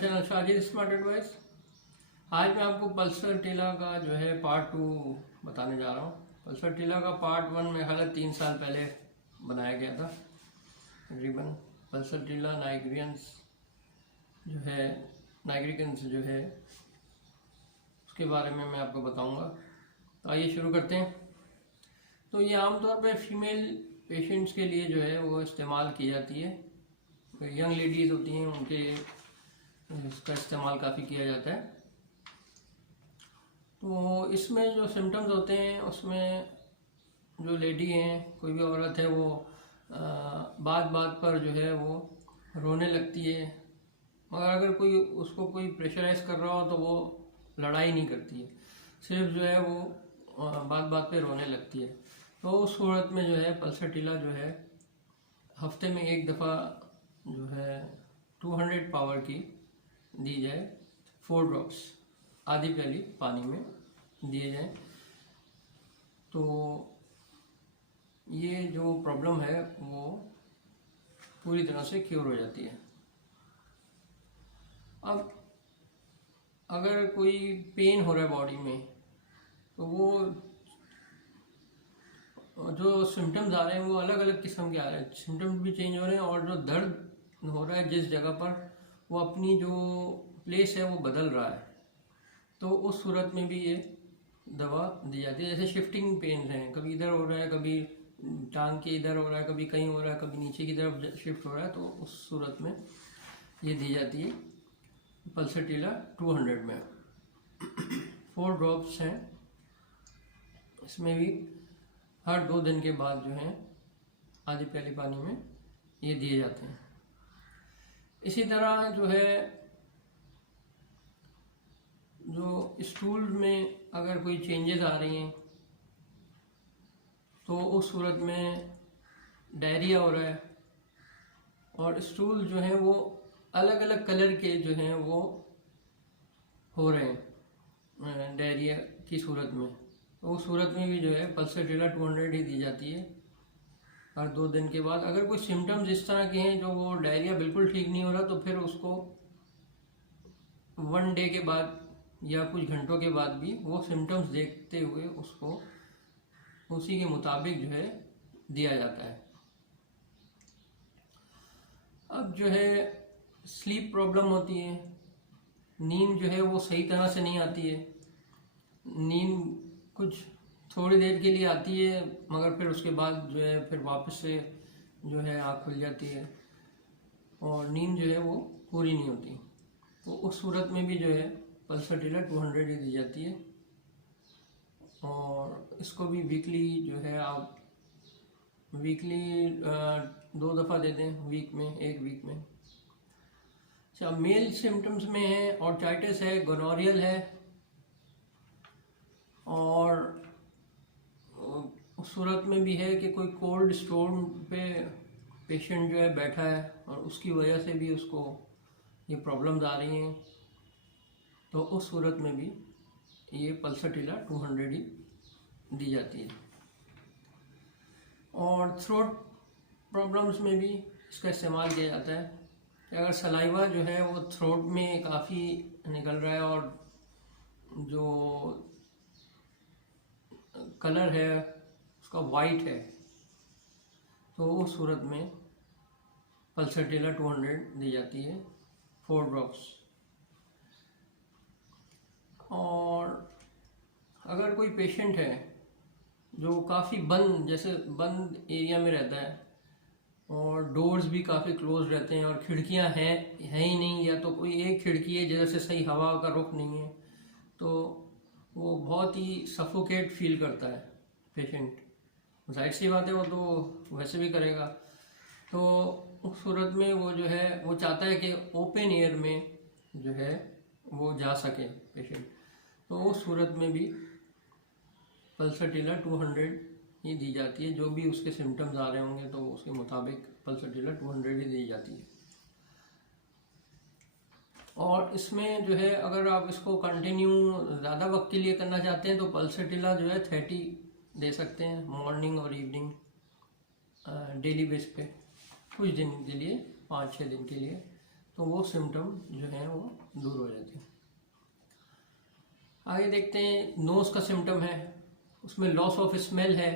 Channel Shajid smart advice. आज मैं आपको पल्सर टिला का जो है पार्ट 2 बताने जा रहा हूँ। पल्सर टिला का पार्ट 1 में हालांकि 3 साल पहले बनाया गया था तकरीबन। पल्सर टिला नाइग्रिकन्स जो है उसके बारे में मैं आपको बताऊंगा। तो आइए शुरू करते हैं। तो ये आमतौर पर फीमेल पेशेंट्स के लिए जो है वो इस्तेमाल की जाती है। यंग लेडीज़ होती हैं उनके इसका इस्तेमाल काफ़ी किया जाता है। तो इसमें जो सिम्टम्स होते हैं उसमें जो लेडी हैं, कोई भी औरत है, वो बात बात पर जो है वो रोने लगती है। मगर अगर कोई प्रेशराइज कर रहा हो तो वो लड़ाई नहीं करती है, सिर्फ जो है वो बात बात पे रोने लगती है। तो उस सूरत में जो है पल्सर टिला जो है हफ्ते में एक दफ़ा जो है 200 पावर की दी जाए। 4 ड्रॉप्स आधी प्याली पानी में दिए जाएं तो ये जो प्रॉब्लम है वो पूरी तरह से क्योर हो जाती है। अब अगर कोई पेन हो रहा है बॉडी में तो वो जो सिम्टम्स आ रहे हैं वो अलग अलग किस्म के आ रहे हैं, सिम्टम्स भी चेंज हो रहे हैं और जो दर्द हो रहा है जिस जगह पर वो अपनी जो प्लेस है वो बदल रहा है। तो उस सूरत में भी ये दवा दी जाती है। जैसे शिफ्टिंग पेन्स हैं, कभी इधर हो रहा है, कभी टांग के इधर हो रहा है, कभी कहीं हो रहा है, कभी नीचे की तरफ शिफ्ट हो रहा है, तो उस सूरत में ये दी जाती है पल्सर टिला 200 में। 4 ड्रॉप्स हैं, इसमें भी हर 2 दिन के बाद जो है आधी प्याली पानी में ये दिए जाते हैं। इसी तरह जो है जो स्टूल में अगर कोई चेंजेस आ रही हैं तो उस सूरत में डायरिया हो रहा है और स्टूल जो है वो अलग अलग कलर के जो हैं वो हो रहे हैं डायरिया की सूरत में, तो उस सूरत में भी जो है पल्सर टिला 200 ही दी जाती है हर 2 दिन के बाद। अगर कोई सिम्टम्स इस तरह के हैं जो वो डायरिया बिल्कुल ठीक नहीं हो रहा तो फिर उसको 1 डे के बाद या कुछ घंटों के बाद भी वो सिम्टम्स देखते हुए उसको उसी के मुताबिक जो है दिया जाता है। अब जो है स्लीप प्रॉब्लम होती है, नींद जो है वो सही तरह से नहीं आती है। नींद कुछ थोड़ी देर के लिए आती है मगर फिर उसके बाद जो है फिर वापस से जो है आँख खुल जाती है और नींद जो है वो पूरी नहीं होती। तो उस सूरत में भी जो है पल्सर टिला 200 ही दी जाती है और इसको भी वीकली जो है आप वीकली 2 दफ़ा दे दें वीक में, 1 वीक में। अच्छा, मेल सिम्टम्स में है ऑर्चाइटिस है, गोनोरियल है और उस सूरत में भी है कि कोई कोल्ड स्टोन पे पेशेंट जो है बैठा है और उसकी वजह से भी उसको ये प्रॉब्लम्स आ रही हैं, तो उस सूरत में भी ये पल्सर टिला 200 ही दी जाती है। और थ्रोट प्रॉब्लम्स में भी इसका इस्तेमाल किया जाता है कि अगर सलाइवा जो है वो थ्रोट में काफ़ी निकल रहा है और जो कलर है उसका वाइट है, तो उस सूरत में पल्सर टिला 200 दी जाती है 4 ड्रॉप्स। और अगर कोई पेशेंट है जो काफ़ी बंद एरिया में रहता है और डोर्स भी काफ़ी क्लोज रहते हैं और खिड़कियां हैं ही नहीं, या तो कोई एक खिड़की है जिधर से सही हवा का रुख नहीं है, तो वो बहुत ही सफोकेट फील करता है पेशेंट। जाहिर सी बात है वो तो वैसे भी करेगा। तो उस सूरत में वो जो है वो चाहता है कि ओपन एयर में जो है वो जा सके पेशेंट, तो उस सूरत में भी पल्सर टिला 200 ही दी जाती है। जो भी उसके सिम्टम्स आ रहे होंगे तो उसके मुताबिक पल्सर टिला 200 ही दी जाती है। और इसमें जो है अगर आप इसको कंटिन्यू ज़्यादा वक्त के लिए करना चाहते हैं तो पल्सर टिला जो है 30 दे सकते हैं मॉर्निंग और इवनिंग डेली बेस पे कुछ दिन के लिए, 5-6 दिन के लिए। तो वो सिम्टम जो है वो दूर हो जाते हैं। आगे देखते हैं, नोज़ का सिम्टम है, उसमें लॉस ऑफ स्मेल है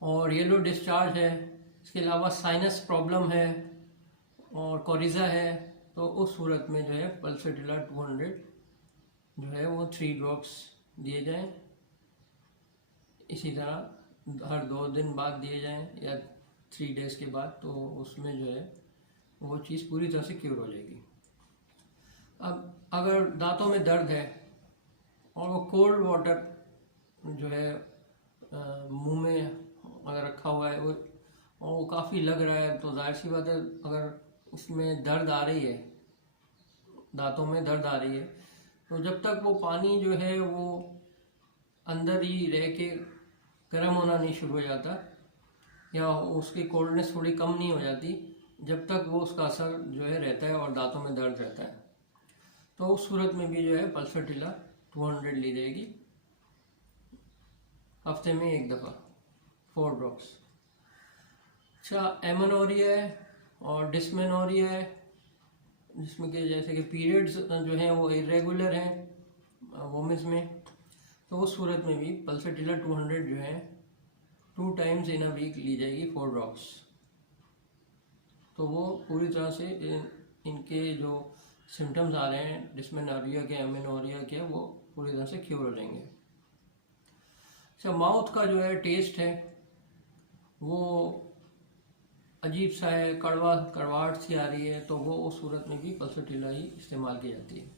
और येलो डिस्चार्ज है। इसके अलावा साइनस प्रॉब्लम है और कोरिजा है। तो उस सूरत में जो है पल्सटीला 200 जो है वो 3 ड्रॉप्स दिए जाएं। इसी तरह हर 2 दिन बाद दिए जाएं या 3 डेज के बाद, तो उसमें जो है वो चीज़ पूरी तरह से क्योर हो जाएगी। अब अगर दांतों में दर्द है और वो कोल्ड वाटर जो है मुंह में अगर रखा हुआ है वो काफ़ी लग रहा है, तो जाहिर सी बात है अगर उसमें दर्द आ रही है, दांतों में दर्द आ रही है, तो जब तक वो पानी जो है वो अंदर ही रह के गर्म होना नहीं शुरू हो जाता या उसकी कोल्डनेस थोड़ी कम नहीं हो जाती, जब तक वो उसका असर जो है रहता है और दांतों में दर्द रहता है, तो उस सूरत में भी जो है पल्सटीला 200 ली जाएगी हफ्ते में 1 दफ़ा 4 ड्रॉप्स। अच्छा, एमेनोरिया है और डिस्मेनोरिया है, जिसमें कि जैसे कि पीरियड्स जो हैं वो इरेगुलर हैं वोमेंस में, तो उस सूरत में भी पल्सटीला 200 जो है 2 टाइम्स इन अ वीक ली जाएगी 4 ड्रॉप्स। तो वो पूरी तरह से इनके जो सिम्टम्स आ रहे हैं डिस्मेनोरिया के, एमेनोरिया के, वो पूरी तरह से क्योर हो जाएंगे। अच्छा, माउथ का जो है टेस्ट है वो अजीब सा है, कड़वाहट सी आ रही है, तो वो उस सूरत में भी पल्सटीला ही इस्तेमाल की जाती है।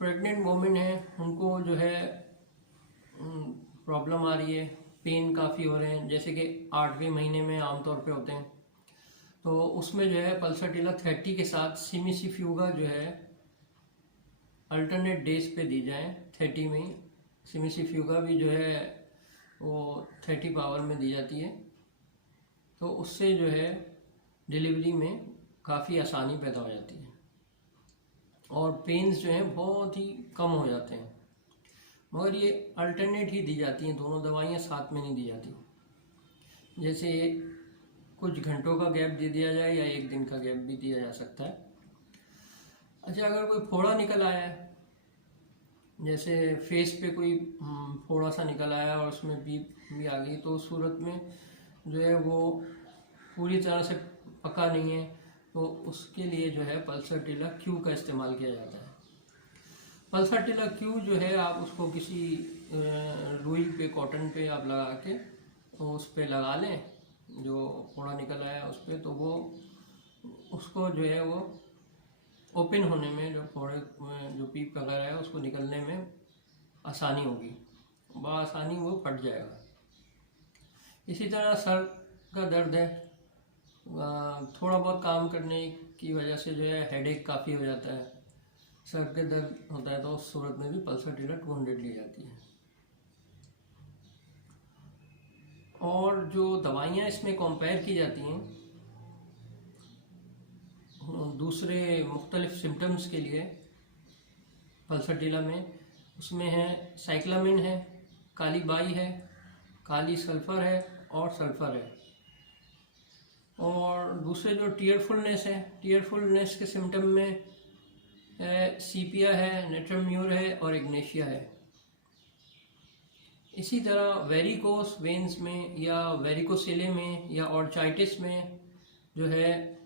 प्रेग्नेंट वोमेन है, उनको जो है प्रॉब्लम आ रही है, पेन काफ़ी हो रहे हैं, जैसे कि 8वें महीने में आमतौर पे होते हैं, तो उसमें जो है पल्सटीला 30 के साथ सिमिसिफ्यूगा जो है अल्टरनेट डेज पे दी जाए। 30 में सिमिसिफ्यूगा भी जो है वो 30 पावर में दी जाती है, तो उससे जो है डिलीवरी में काफ़ी आसानी पैदा हो जाती है और पेन्स जो हैं बहुत ही कम हो जाते हैं। मगर ये अल्टरनेट ही दी जाती हैं, दोनों दवाइयाँ साथ में नहीं दी जाती। जैसे कुछ घंटों का गैप दे दिया जाए या 1 दिन का गैप भी दिया जा सकता है। अच्छा, अगर कोई फोड़ा निकल आया है, जैसे फेस पे कोई फोड़ा सा निकल आया और उसमें बीप भी आ गई, तो उस सूरत में जो है वो पूरी तरह से पका नहीं है, तो उसके लिए जो है पल्सटीला क्यू का इस्तेमाल किया जाता है। पल्सटीला क्यू जो है आप उसको किसी रुई पे, कॉटन पे आप लगा के तो उस पर लगा लें, जो फोड़ा निकल आया उस पर, तो वो उसको जो है वो ओपन होने में, जो फोड़े जो पीप वगैरह है उसको निकलने में आसानी होगी, बआसानी वो फट जाएगा। इसी तरह सर का दर्द है, थोड़ा बहुत काम करने की वजह से जो है हेडेक काफ़ी हो जाता है, सर के दर्द होता है, तो उस सूरत में भी पल्सटीला 200 ली जाती है। और जो दवाइयाँ इसमें कंपेयर की जाती हैं दूसरे मुख्तलिफ सिम्टम्स के लिए पल्सटीला में, उसमें है साइक्लामिन है, काली बाई है, काली सल्फ़र है और सल्फ़र है। और दूसरे जो टीयरफुलनेस है, टीयरफुलनेस के सिम्टम में सीपिया है, नेट्रम्यूर है और इग्नेशिया है। इसी तरह वेरिकोस वेन्स में या वेरिकोसिले में या ऑर्चाइटिस में जो है,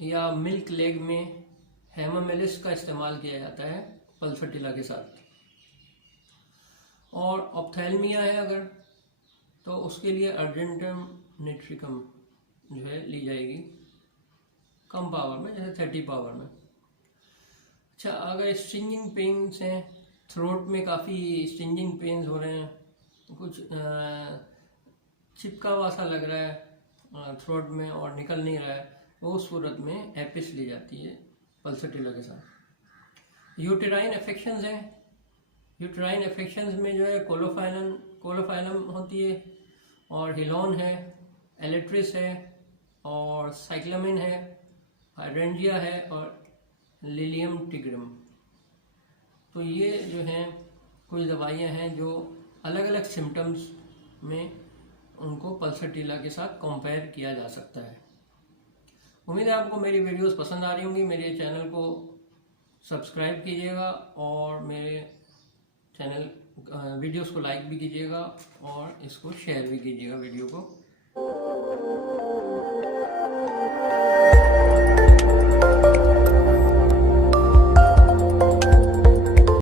या मिल्क लेग में हेमामेलिस का इस्तेमाल किया जाता है पल्सटीला के साथ। और ऑप्थेल्मिया है अगर, तो उसके लिए अर्जेंटम निट्रिकम जो है ली जाएगी कम पावर में, जैसे 30 पावर में। अच्छा, अगर स्टिंजिंग पेन्स हैं, थ्रोट में काफ़ी स्टिंजिंग पेन्स हो रहे हैं, कुछ चिपका हुआ सा लग रहा है थ्रोट में और निकल नहीं रहा है, तो उस सूरत में एपिस ली जाती है पल्सटीला के साथ। यूटेराइन इन्फेक्शंस हैं, यूटेराइन इन्फेक्शंस में जो है कोलोफाइलम होती है और हिलोन है, एलेट्रिस है और साइक्लामिन है, हाइड्रेंजिया है और लिलियम टिग्रिम। तो ये जो हैं कुछ दवाइयाँ हैं जो अलग अलग सिम्टम्स में उनको पल्सटीला के साथ कंपेयर किया जा सकता है। उम्मीद है आपको मेरी वीडियोस पसंद आ रही होंगी। मेरे चैनल को सब्सक्राइब कीजिएगा और मेरे चैनल वीडियोस को लाइक भी कीजिएगा और इसको शेयर भी कीजिएगा वीडियो को।